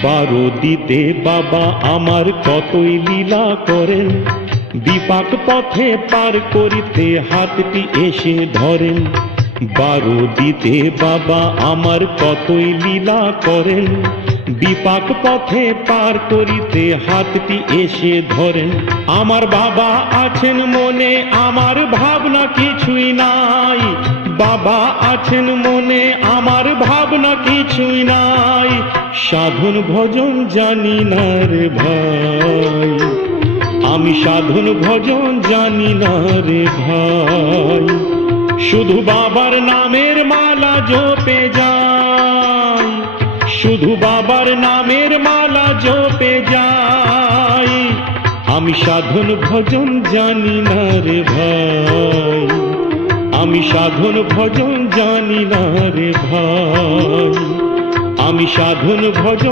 বারো দিতে বাবা আমার কতই লীলা করেন, বিপাক পথে পার করিতে হাতটি এসে ধরেন। বারো দিতে বাবা আমার কতই লীলা করেন, বিপাক পথে পার করিতে হাতটি এসে ধরেন। আমার বাবা আছেন মনে, আমার ভাবনা কিছুই নাই। বাবা আছেন মনে, আমার ভাবনা কিছুই নাই। সাধন ভজন জানি না রে ভাই, আমি সাধন ভজন জানি না রে ভাই। শুধু বাবার নামের মালা জপে যাই, শুধু বাবার নামের মালা জপে যাই। আমি সাধন ভজন জানি না রে ভাই, আমি সাধন ভজন জানি না রে ভাই, আমি সাধন ভজন